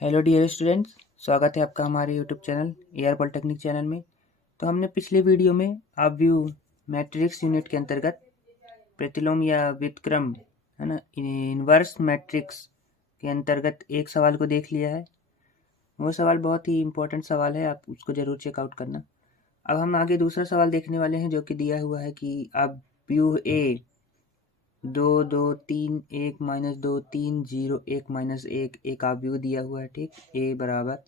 Hello dear students, स्वागत है आपका हमारे YouTube channel AR polytechnic channel में। तो हमने पिछले वीडियो में आप व्यू मैट्रिक्स यूनिट के अंतर्गत प्रतिलोम या व्युत्क्रम है ना, इनवर्स मैट्रिक्स के अंतर्गत एक सवाल को देख लिया है। वो सवाल बहुत ही इम्पोर्टेंट सवाल है, आप उसको ज़रूर चेकआउट करना। अब हम आगे दूसरा सवाल देखने वाले हैं जो कि दिया हुआ है कि आप व्यू ए 2 2 3 1 -2 3 0 1 एक आव्यूह दिया हुआ है, ठीक। ए बराबर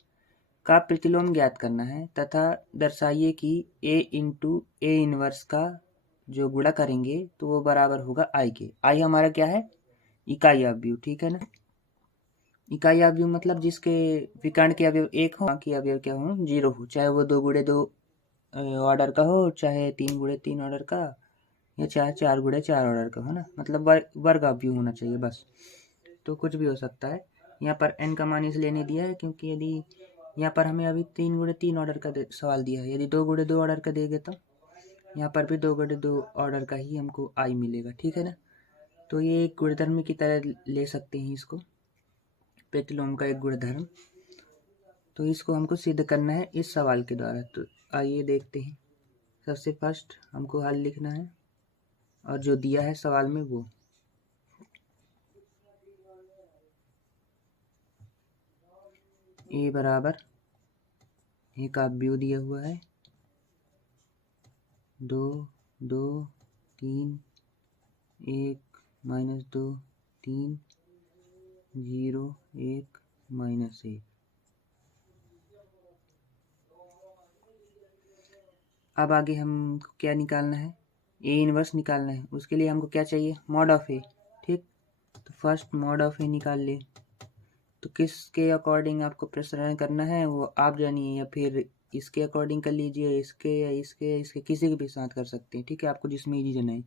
का प्रतिलोम ज्ञात करना है तथा दर्शाइए कि ए इंटू ए इनवर्स का जो गुणा करेंगे तो वो बराबर होगा आई के। आई हमारा क्या है? इकाई अवयव, ठीक है ना। इकाई अवयव मतलब जिसके विकर्ण के अवयव एक हो, बाकी अवयव क्या हो? जीरो हो। चाहे वो 2 × 2 ऑर्डर का हो, चाहे 3 × 3 ऑर्डर का, या चाहे 4 × 4 ऑर्डर का, है ना। मतलब वर्ग अवयव होना चाहिए बस। तो कुछ भी हो सकता है। यहाँ पर n का मान इसलिए नहीं दिया है क्योंकि यदि यहाँ पर हमें अभी 3 × 3 ऑर्डर का सवाल दिया है, यदि 2 × 2 ऑर्डर का देंगे तो यहाँ पर भी 2 × 2 ऑर्डर का ही हमको आई मिलेगा, ठीक है ना। तो ये एक गुणधर्म की तरह ले सकते हैं इसको, प्रतिलोम का एक गुणधर्म। तो इसको हमको सिद्ध करना है इस सवाल के द्वारा। तो आइए देखते हैं। सबसे फर्स्ट हमको हल लिखना है और जो दिया है सवाल में वो ए बराबर एक अवयव दिया हुआ है 2 2 3 1 -2 3 0 1 -1। अब आगे हमको क्या निकालना है? ए इनवर्स निकालना है। उसके लिए हमको क्या चाहिए? मॉड ऑफ ए, ठीक। तो फर्स्ट मॉड ऑफ ए निकाल ले। तो किसके अकॉर्डिंग आपको प्रसारण करना है वो आप जानिए, या फिर इसके अकॉर्डिंग कर लीजिए, इसके या इसके किसी के भी साथ कर सकते हैं, ठीक है। आपको जिसमें ईजी जाना है।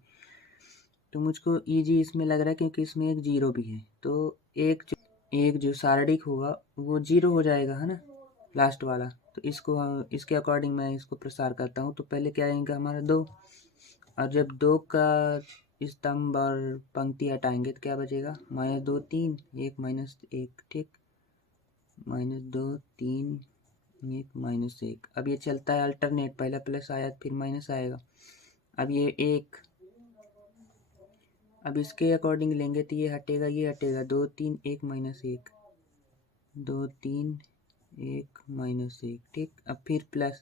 तो मुझको ईजी इसमें लग रहा है क्योंकि इसमें एक जीरो भी है। तो एक जो सारणिक होगा वो जीरो हो जाएगा, है ना, लास्ट वाला। तो इसको इसके अकॉर्डिंग मैं इसको प्रसार करता हूँ। तो पहले क्या आएगा हमारा 2, और जब 2 का स्तंभ और पंक्ति हटाएंगे तो क्या बचेगा? -2 3 1 -1, ठीक। -2 3 1 -1। अब ये चलता है अल्टरनेट, पहला प्लस आया फिर माइनस आएगा। अब ये एक, अब इसके अकॉर्डिंग लेंगे तो ये हटेगा, ये हटेगा, 2 3 1 -1 2 3 1 -1, ठीक। अब फिर प्लस,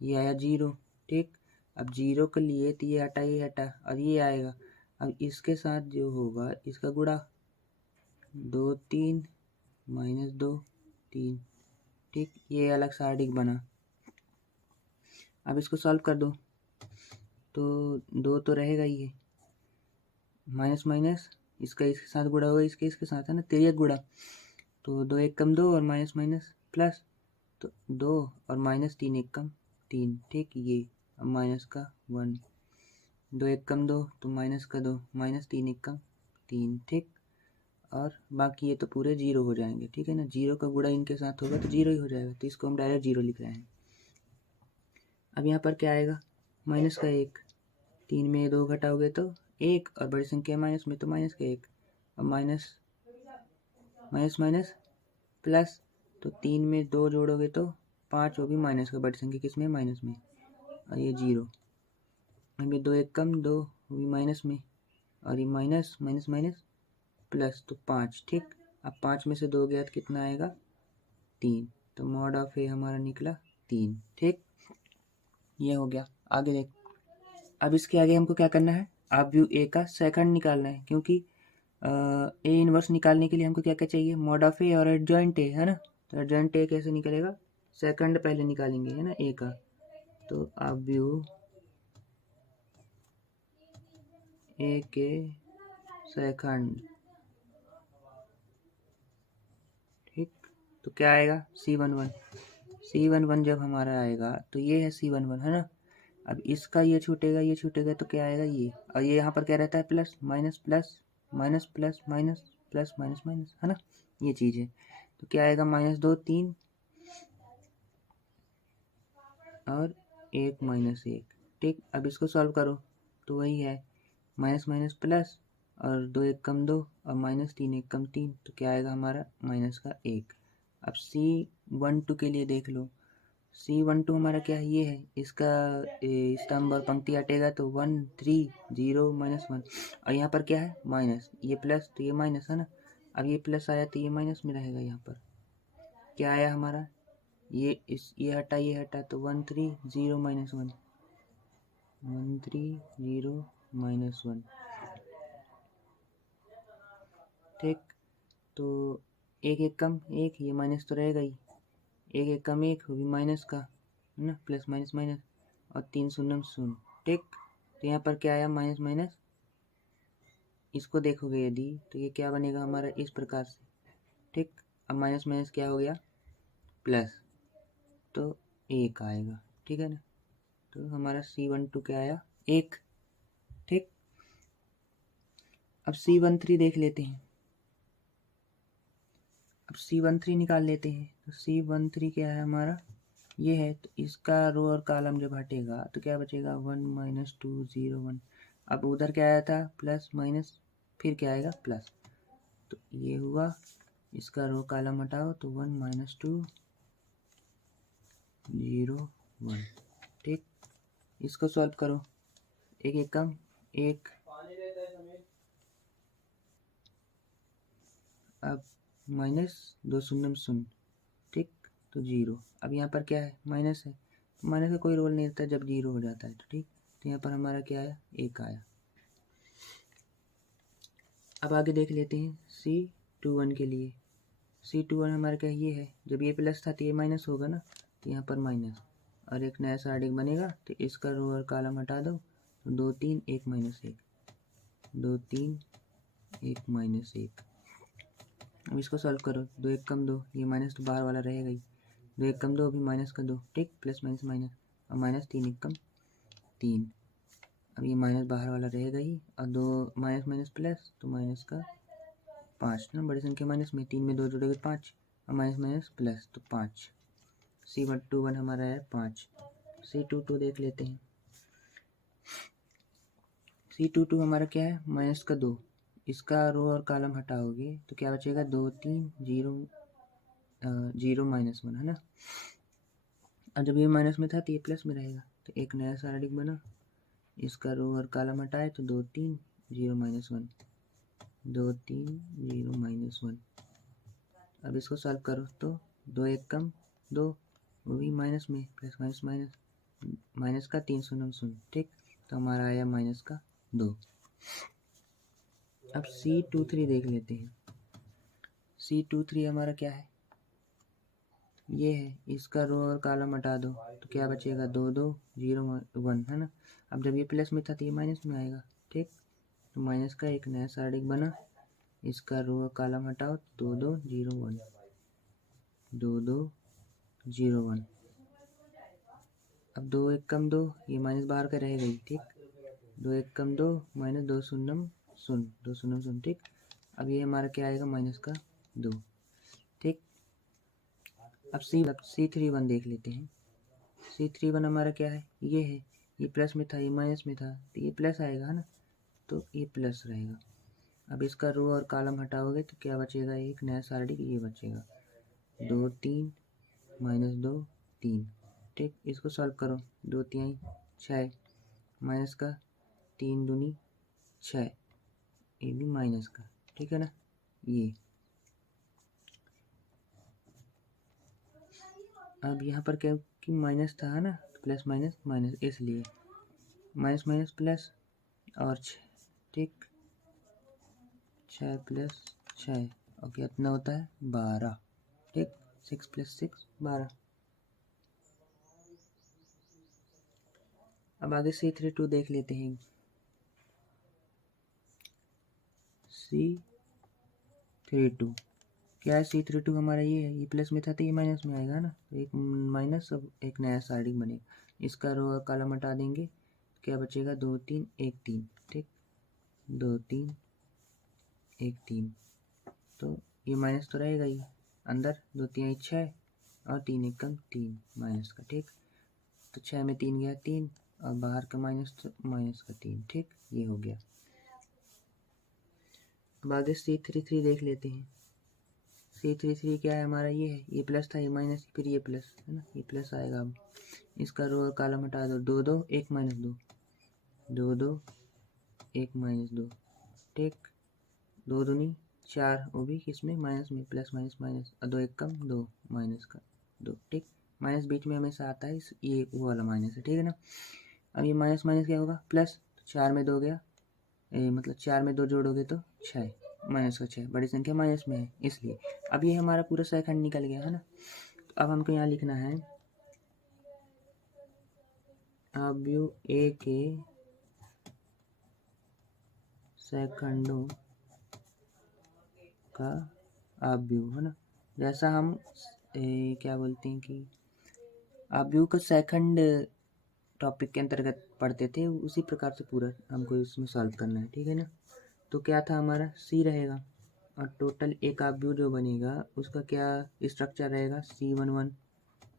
ये आया जीरो, ठीक। अब जीरो के लिए तो ये हटा, ये हटा, और ये आएगा। अब इसके साथ जो होगा इसका गुणा 2 3 -2 3, ठीक। ये अलग सारणिक बना। अब इसको सॉल्व कर दो तो 2 तो रहेगा ही है, माइनस माइनस इसका इसके साथ गुणा होगा, इसके साथ, है ना, तिर्यक गुणा। तो 2 1 कम 2 और माइनस माइनस प्लस, तो 2 और -3 1 कम 3, ठीक। ये अब माइनस का 1, 2 1 कम 2 तो माइनस का 2, -3 1 कम 3, ठीक। और बाकी ये तो पूरे जीरो हो जाएंगे, ठीक है ना। जीरो का गुणा इनके साथ होगा तो जीरो ही हो जाएगा, तो इसको हम डायरेक्ट जीरो लिख रहे हैं। अब यहाँ पर क्या आएगा? माइनस का 1, 3 में 2 घटाओगे तो 1, और बड़ी संख्या माइनस में तो माइनस का 1। अब माइनस माइनस माइनस प्लस, तो 3 में 2 जोड़ोगे तो 5, वो भी माइनस का, बड़ी संख्या किस में? माइनस में। और ये जीरो, अब ये 2 1 कम 2, वो भी माइनस में, और ये माइनस माइनस माइनस प्लस, तो 5, ठीक। अब 5 में से 2 गया तो कितना आएगा? 3। तो मॉड ऑफ ए हमारा निकला 3, ठीक। ये हो गया। आगे देख, अब इसके आगे हमको क्या करना है? आव्यूह ए का सेकंड निकालना है, क्योंकि ए इनवर्स निकालने के लिए हमको क्या क्या चाहिए? मॉड ऑफ ए और एडजॉइंट ए, है ना। तो एडजॉइंट ए कैसे निकलेगा? सेकंड पहले निकालेंगे, है ना, ए का। तो आव्यूह ए के सेकंड, ठीक। तो क्या आएगा? C11 जब हमारा आएगा तो ये है C11, है ना। अब इसका ये छूटेगा तो क्या आएगा? ये, और ये यहाँ पर क्या रहता है? Plus minus plus minus plus minus plus minus minus, है ना, ये चीज़ है। तो क्या आएगा? -2 3 और 1 -1, ठीक। अब इसको सॉल्व करो तो वही है, माइनस माइनस प्लस, और 2 1 कम 2 और -3 1 कम 3, तो क्या आएगा हमारा? -1। अब C12 के लिए देख लो, C12 हमारा क्या है, ये है, इसका स्तंभ और पंक्ति हटेगा तो 1 3 0 -1, और यहाँ पर क्या है माइनस, ये प्लस तो ये माइनस है ना। अब ये प्लस आया तो ये माइनस में रहेगा। यहाँ पर क्या आया हमारा, ये ये हटा तो 1 3 0 -1, 1 3 0 -1, ठीक। तो एक एक कम एक, ये माइनस तो रहेगा ही, एक एक कम एक, वो भी माइनस का है ना, प्लस माइनस माइनस, और 3 शून्य शून्य, ठीक। तो यहाँ पर क्या आया माइनस माइनस, इसको देखोगे यदि तो ये क्या बनेगा हमारा इस प्रकार से, ठीक। अब माइनस माइनस क्या हो गया प्लस, तो 1 आएगा, ठीक है ना। तो हमारा C12 क्या आया 1, ठीक। अब C13 देख लेते हैं, अब C13 निकाल लेते हैं। तो C13 क्या है हमारा, ये है, तो इसका रो और कॉलम जब हटेगा तो क्या बचेगा 1 -2 0 1। अब उधर क्या आया था प्लस माइनस, फिर क्या आएगा प्लस, तो ये हुआ, इसका रो कॉलम हटाओ तो 1 -2 0 1, ठीक। इसको सॉल्व करो, एक एक कम एक, अब माइनस 2 शून्य शून्य, ठीक, तो 0। अब यहाँ पर क्या है माइनस है, तो माइनस का कोई रोल नहीं रहता जब 0 हो जाता है, तो ठीक। तो यहाँ पर हमारा क्या आया 1 आया। अब आगे देख लेते हैं C21 के लिए। C21 हमारा क्या ये है, जब ये प्लस था तो ये माइनस होगा ना, तो यहाँ पर माइनस, और एक नया सार्डिक बनेगा, तो इसका रो और कॉलम हटा दो तो 2 3 1 -1, 2 3 1 -1। अब इसको सॉल्व करो, 2 1 कम 2, ये माइनस तो बाहर वाला रहेगा ही, 2 1 कम 2 भी माइनस का 2, ठीक, प्लस माइनस माइनस, और माइनस 3 1 कम 3, अब ये माइनस बाहर वाला रहेगा ही, और 2 माइनस माइनस प्लस तो माइनस का 5 ना, बड़ी संख्या माइनस में 3 में 2 जुड़ेगा 5, और माइनस माइनस प्लस तो 5। C21 हमारा है 5। C22 देख लेते हैं। C22 हमारा क्या है माइनस का 2, इसका रो और कॉलम हटाओगे तो क्या बचेगा 2 3 0 0 -1 है ना। अब जब ये माइनस में था तो ये प्लस में रहेगा, तो एक नया सारणिक बना, इसका रो और कॉलम हटाए तो 2 3 0 -1, 2 3 0 -1। अब इसको सॉल्व करो तो 2 1 कम 2, वो भी माइनस में, प्लस माइनस माइनस, माइनस का 3 शून्य शून्य, ठीक। तो हमारा आया माइनस का 2। अब C23 देख लेते हैं। C23 हमारा क्या है, ये है, इसका रो और कॉलम हटा दो तो क्या बचेगा 2 2 0 1 है ना। अब जब ये प्लस में था तो ये माइनस में आएगा, ठीक। तो माइनस का एक नया सारणिक बना, इसका रो और कॉलम हटाओ 2 2 0 1, 2 2 0 1। अब 2 1 कम 2, ये माइनस बाहर का रहेगा ही, ठीक। 2 1 कम 2 माइनस 2 शून्य शून्य, 2 शून्य शून्य, ठीक। अब ये हमारा क्या आएगा माइनस का 2, ठीक। अब C31 देख लेते हैं। C31 हमारा क्या है, ये है, ये प्लस में था ये माइनस में था, तो ये प्लस आएगा है ना, तो ये प्लस रहेगा। अब इसका रो और कॉलम हटाओगे तो क्या बचेगा, एक नया सारणिक ये बचेगा 2 3 -2 3, ठीक। इसको सॉल्व करो, 2 3 6, माइनस का 3 दूनी 6, ये भी माइनस का, ठीक है ना। ये अब यहाँ पर क्या कि माइनस था है ना, प्लस माइनस माइनस, इसलिए माइनस माइनस प्लस और 6, ठीक, 6 प्लस 6, और कितना होता है 12, ठीक, 6 + 6 12। अब आगे C32 देख लेते हैं। C32 क्या है, C32 हमारा ये है, ये प्लस में था तो ये माइनस में आएगा ना, तो एक माइनस, अब एक नया सारणिक बनेगा, इसका रो और कॉलम हटा देंगे, क्या बचेगा 2 3 1 3, ठीक, 2 3 1 3, तो ये माइनस तो रहेगा ही अंदर, 2 3 6 और 3 1 3 माइनस का, ठीक। तो 6 में 3 गया 3, और बाहर का माइनस तो माइनस का 3, ठीक, ये हो गया। अब आगे C33 देख लेते हैं। C33 क्या है हमारा, ये है, ये प्लस था, ये माइनस, फिर ये प्लस है ना, ये प्लस आएगा। अब इसका रो और कॉलम हटा दो, 2 2 1 माइनस 2, 2 2 1 माइनस 2, ठीक, 2 दूनी 4, वो भी किसमें, माइनस में, प्लस माइनस माइनस, 2 1 कम 2, माइनस का 2, ठीक, माइनस बीच में हमेशा आता है, ये वो वाला माइनस है, ठीक है ना। अब ये माइनस माइनस क्या होगा, प्लस, 4 में 2 गया, मतलब 4 में 2 जोड़ोगे तो 6, माइनस का 6, बड़ी संख्या माइनस में है इसलिए। अब ये हमारा पूरा सेकंड निकल गया है ना। तो अब हमको यहाँ लिखना है अवयव ए के सेकंडों का अवयव, है ना। जैसा हम क्या बोलते हैं कि अवयव का सेकंड टॉपिक के अंतर्गत पढ़ते थे, उसी प्रकार से पूरा हमको इसमें सॉल्व करना है, ठीक है ना। तो क्या था हमारा, सी रहेगा, और टोटल एक अवयव जो बनेगा उसका क्या स्ट्रक्चर रहेगा, C11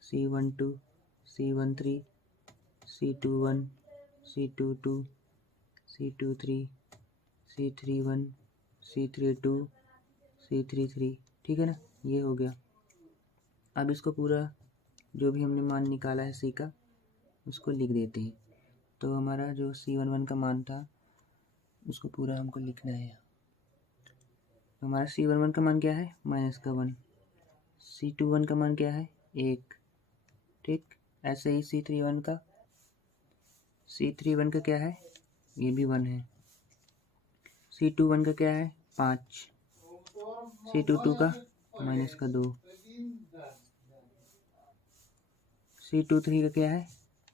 C12 C13 C21 C22 C23 C31 C32 C33, ठीक है ना, ये हो गया। अब इसको पूरा जो भी हमने मान निकाला है सी का उसको लिख देते हैं। तो हमारा जो C11 का मान था उसको पूरा हमको लिखना है। हमारा C11 का मान क्या है, माइनस का 1, C21 का मान क्या है, 1, ठीक। ऐसे ही C31 का क्या है, ये भी 1 है। C21 का क्या है, 5, C22 का माइनस का 2, C23 का क्या है,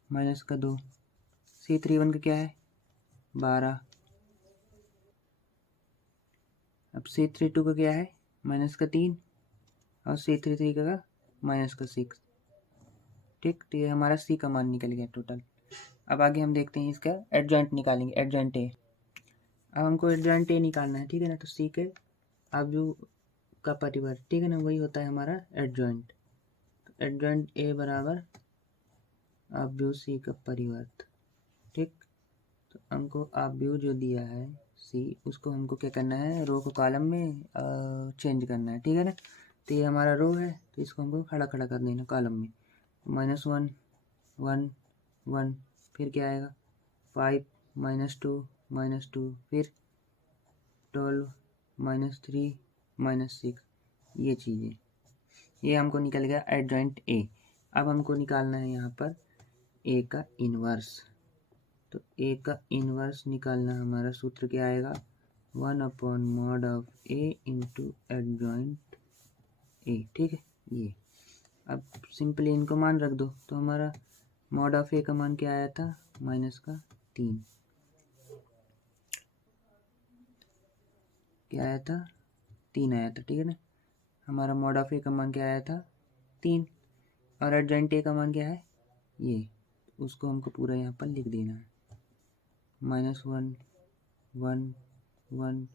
माइनस का 2, C31 का क्या है, 12। अब C32 का क्या है, माइनस का 3, और C33 का माइनस का 6, ठीक। तो ये हमारा सी का मान निकल गया टोटल। अब आगे हम देखते हैं इसका एडजॉइंट निकालेंगे, एडजॉइंट ए। अब हमको एडजॉइंट ए निकालना है, ठीक है ना। तो सी के अवयव का परिवर्त, ठीक है ना, वही होता है हमारा एडजॉइंट। तो एडजॉइंट ए बराबर अवयव सी का परिवर्त, ठीक। तो हमको अवयव जो दिया है सी, उसको हमको क्या करना है, रो को कॉलम में चेंज करना है, ठीक है ना। तो ये हमारा रो है, तो इसको हमको खड़ा खड़ा कर देना कॉलम में। -1 1 1, फिर क्या आएगा, 5 -2 फिर 12 -3 -6, ये चीज़ें, ये हमको निकल गया एडजॉइंट ए। अब हमको निकालना है यहाँ पर ए का इन्वर्स। तो ए का इन्वर्स निकालना हमारा सूत्र क्या आएगा, 1/mod of A into adjoint A, ठीक है। ये अब सिंपली इनको मान रख दो, तो हमारा मॉड ऑफ ए का मान क्या आया था, -3, क्या आया था, 3 आया था, ठीक है ना। हमारा मॉड ऑफ ए का मान क्या आया था, 3, और एडजॉइंट ए का मान क्या है, ये, उसको हमको पूरा यहाँ पर लिख देना है, -1 1 1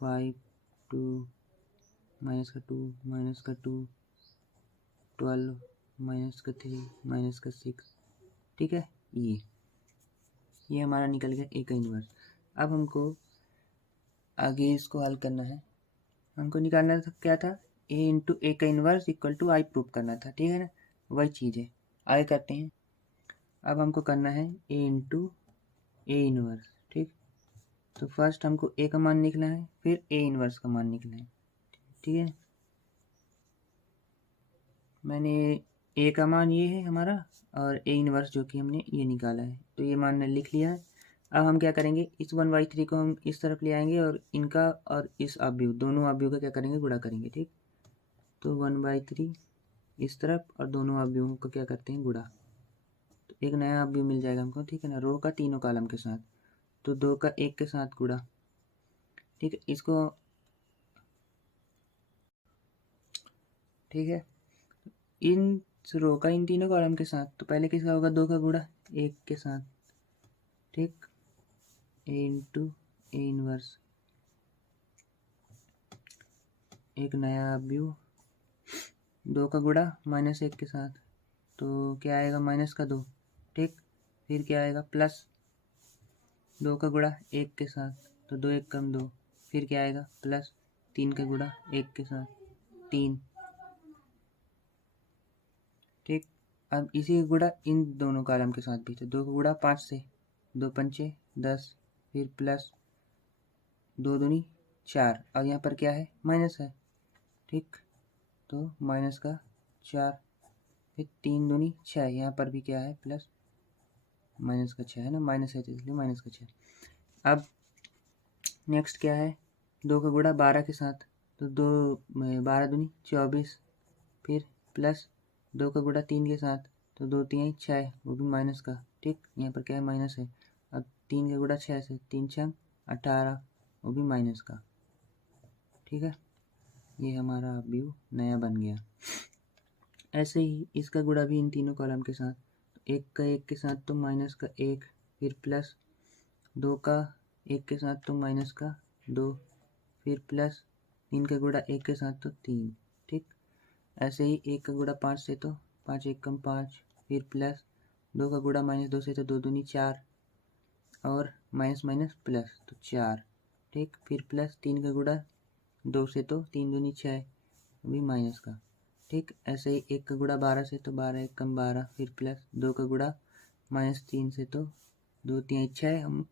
5 2 -2 12 -3 -6, ठीक है। ये हमारा निकल गया ए का इन्वर्स। अब हमको आगे इसको हल करना है, हमको निकालना था क्या था, ए इंटू ए का इन्वर्स इक्वल टू आई प्रूव करना था, ठीक है ना, वही चीज़ है, आगे करते हैं। अब हमको करना है ए इंटू ए इन्वर्स, ठीक। तो फर्स्ट हमको ए का मान निकलना है, फिर ए इन्वर्स का मान निकलना है, ठीक है। मैंने ए का मान ये है हमारा, और ए इन्वर्स जो कि हमने ये निकाला है, तो ये मान लिख लिया है। अब हम क्या करेंगे, इस 1/3 को हम इस तरफ ले आएंगे, और इनका और इस अवयव, दोनों अवयव का क्या करेंगे, गुणा करेंगे, ठीक। तो 1/3 इस तरफ, और दोनों अवयवों को क्या करते हैं, गुणा। तो एक नया अवयव मिल जाएगा हमको, ठीक है ना, रो का तीनों कॉलम के साथ। तो 2 का 1 के साथ गुणा, ठीक है, इसको, ठीक है, इन रो का इन तीनों कॉलम के साथ। तो पहले किसका होगा, 2 का गुणा 1 के साथ, ठीक, ए इंटू ए इनवर्स, एक नया अवयव, 2 का गुणा -1 के साथ, तो क्या आएगा, -2, ठीक। फिर क्या आएगा, प्लस 2 का गुणा 1 के साथ, तो 2 1 कम 2, फिर क्या आएगा, प्लस 3 का गुणा 1 के साथ, 3, ठीक। अब इसी का गुणा इन दोनों कॉलम के साथ भी, तो 2 का गुणा 5 से, 2 पंचे 10, फिर प्लस 2 दूनी 4, और यहाँ पर क्या है माइनस है, ठीक। तो माइनस का 4, फिर 3 दूनी 6, यहाँ पर भी क्या है प्लस माइनस का 6 है ना, माइनस है तो इसलिए माइनस का 6। अब नेक्स्ट क्या है, 2 का गुणा 12 के साथ, तो 12 दूनी 24, फिर प्लस 2 का गुणा 3 के साथ, तो 2 3 6, वो भी माइनस का, ठीक। यहाँ पर क्या है माइनस है। अब 3 का गुणा 6 से, 3 6 18, वो भी माइनस का, ठीक है। ये हमारा व्यू नया बन गया। ऐसे ही इसका गुणा भी इन तीनों कॉलम के साथ, एक का एक के साथ तो माइनस का 1, फिर प्लस 2 का एक के साथ तो माइनस का 2, फिर प्लस 3 का गुणा 1 के साथ तो 3, ठीक। ऐसे ही 1 का गुणा 5 से तो 5 1 कम 5, फिर प्लस 2 का गुणा -2 से तो 2 दूनी 4, और माइनस माइनस प्लस तो 4, ठीक। फिर प्लस 3 का गुणा 2 से तो 3 दूनी 6, भी माइनस का, ठीक। ऐसे ही 1 का गुणा 12 से तो 12 1 कम 12, फिर प्लस 2 का गुणा -3 से तो 2 3 6,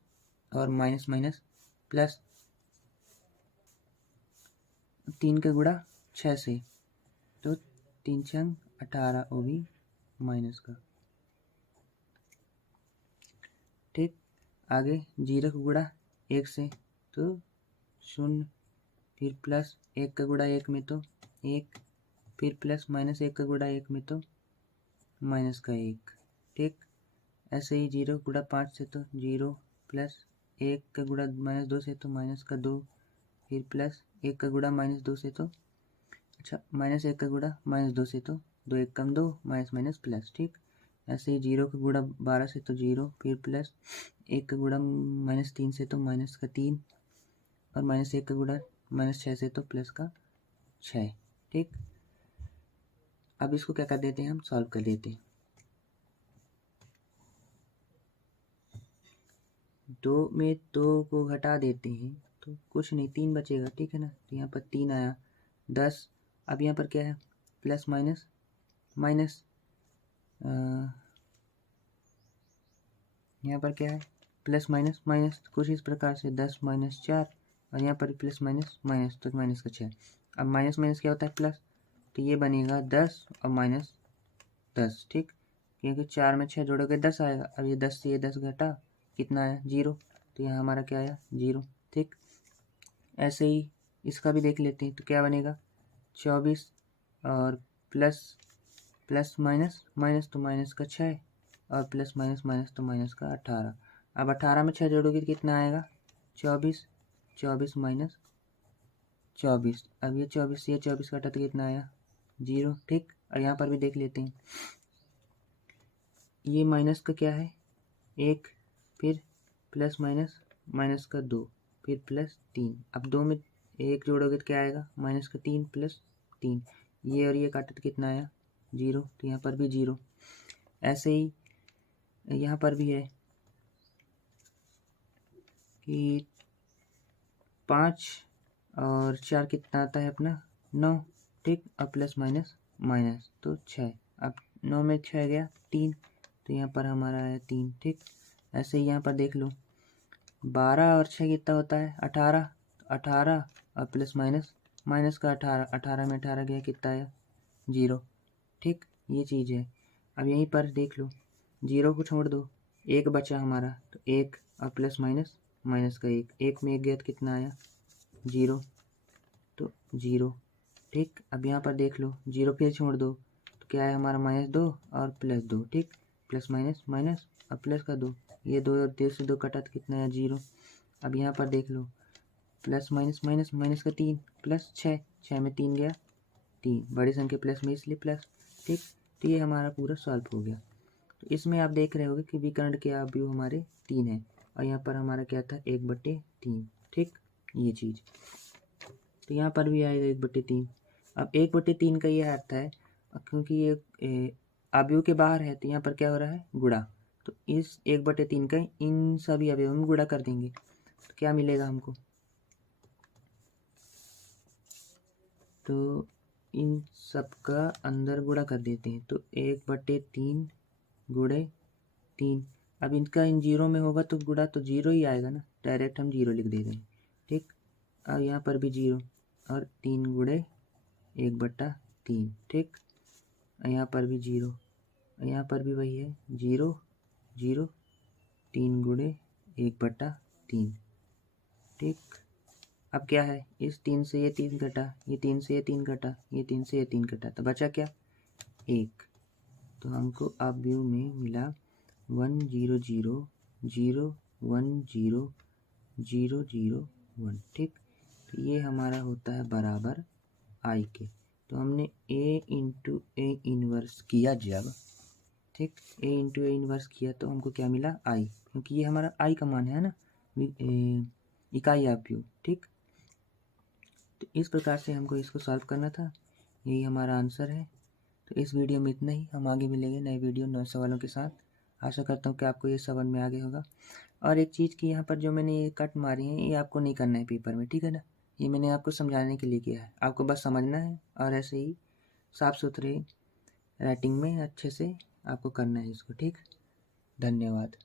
और माइनस माइनस प्लस 3 का गुणा 6 से तो 3 6 18, वो भी माइनस का, ठीक। आगे 0 का गुणा 1 से तो 0, फिर प्लस 1 का गुणा 1 में तो 1, फिर प्लस -1 का गुणा 1 में तो माइनस का 1, ठीक। ऐसे ही 0 गुणा 5 से तो 0, प्लस 1 का गुणा -2 से तो माइनस का 2, फिर प्लस 1 का गुणा -2 से तो -1 का गुणा -2 से तो 2 1 कम 2, माइनस माइनस प्लस, ठीक। ऐसे ही 0 का गुणा 12 से तो 0, फिर प्लस 1 का गुणा -3 से तो माइनस का 3, और -1 का गुणा -6 से तो प्लस का 6, ठीक। अब इसको क्या कर देते हैं, हम सॉल्व कर देते हैं। 2 में 2 को घटा देते हैं तो कुछ नहीं, 3 बचेगा, ठीक है ना। तो यहाँ पर 3 आया 10। अब यहाँ पर क्या है प्लस माइनस माइनस, यहाँ पर क्या है प्लस माइनस माइनस, कुछ इस प्रकार से 10 - 4, और यहाँ पर प्लस माइनस माइनस, तो माइनस का 6। अब माइनस माइनस क्या होता है प्लस, तो ये बनेगा 10 और -10, ठीक। क्योंकि 4 में 6 जोड़ोगे 10 आएगा। अब ये 10 से ये 10 घटा कितना आया 0, तो यहाँ हमारा क्या आया 0, ठीक। ऐसे ही इसका भी देख लेते हैं, तो क्या बनेगा 24, और प्लस माइनस माइनस तो माइनस का 6, और प्लस माइनस माइनस तो माइनस का 18। अब 18 में 6 जोड़ोगे तो कितना आएगा 24, 24 माइनस 24। अब ये 24 से ये 24 काटा तो कितना आया 0, ठीक। और यहाँ पर भी देख लेते हैं, ये माइनस का क्या है 1, फिर प्लस माइनस माइनस का 2, फिर प्लस 3। अब 2 में 1 जोड़ोगे तो क्या आएगा माइनस का 3 प्लस 3, ये और ये काटा तो कितना आया 0, तो यहाँ पर भी 0। ऐसे ही यहाँ पर भी है कि 5 और 4 कितना आता है अपना 9, ठीक। अब प्लस माइनस माइनस तो 6। अब 9 में 6 गया 3, तो यहाँ पर हमारा आया 3, ठीक। ऐसे ही यहाँ पर देख लो 12 और 6 कितना होता है 18, 18 और प्लस माइनस माइनस का 18, 18 में 18 गया कितना आया 0, ठीक। ये चीज़ है। अब यहीं पर देख लो 0 को छोड़ दो, 1 बचा हमारा, तो 1 और प्लस माइनस माइनस का 1, 1 में 1 गया तो कितना आया 0, तो 0, ठीक। अब यहाँ पर देख लो 0 फिर छोड़ दो तो क्या है हमारा -2 और +2, ठीक। प्लस माइनस माइनस और प्लस का 2, ये 2 और 2 से 2 कटा तो कितना है 0। अब यहाँ पर देख लो प्लस माइनस माइनस माइनस का 3 प्लस 6, 6 में 3 गया 3, बड़ी संख्या प्लस में इसलिए प्लस, ठीक। तो ये हमारा पूरा सॉल्व हो गया। तो इसमें आप देख रहे होंगे कि विकर्ण के अवयव हमारे 3 है, और यहाँ पर हमारा क्या था 1/3, ठीक। ये चीज़ तो यहाँ पर भी आएगा 1/3। अब 1/3 का ये अर्थ है क्योंकि ये अवयव के बाहर है, तो यहाँ पर क्या हो रहा है गुणा, तो इस 1/3 का इन सभी अवयवों में गुणा कर देंगे तो क्या मिलेगा हमको, तो इन सब का अंदर गुणा कर देते हैं, तो 1/3 गुणे 3। अब इनका इन जीरो में होगा तो गुणा तो जीरो ही आएगा ना, डायरेक्ट हम जीरो लिख देते हैं। ठीक, अब यहाँ पर भी जीरो और 3 गुणे 1/3। ठीक, यहाँ पर भी जीरो, यहाँ पर भी वही है, जीरो जीरो 3 गुणे 1/3। ठीक, अब क्या है, इस 3 से ये 3 घटा, ये 3 से ये 3 घटा, ये 3 से ये 3 घटा, तो बचा क्या, 1। तो हमको अब व्यू में मिला 1 0 0 0 1 0 0 0 1। ठीक, तो ये हमारा होता है बराबर आई के। तो हमने ए इंटू ए इनवर्स किया जब, ठीक, ए इंटू ए इनवर्स किया तो हमको क्या मिला, आई, क्योंकि ये हमारा आई का मान है ना, इकाई ऑफ व्यू। ठीक, तो इस प्रकार से हमको इसको सॉल्व करना था, यही हमारा आंसर है। तो इस वीडियो में इतना ही, हम आगे मिलेंगे नए वीडियो नए सवालों के साथ। आशा करता हूँ कि आपको ये समझ में आगे होगा। और एक चीज़ की यहाँ पर जो मैंने ये कट मारी है, ये आपको नहीं करना है पेपर में, ठीक है ना, ये मैंने आपको समझाने के लिए किया है, आपको बस समझना है और ऐसे ही साफ़ सुथरे राइटिंग में अच्छे से आपको करना है इसको। ठीक, धन्यवाद।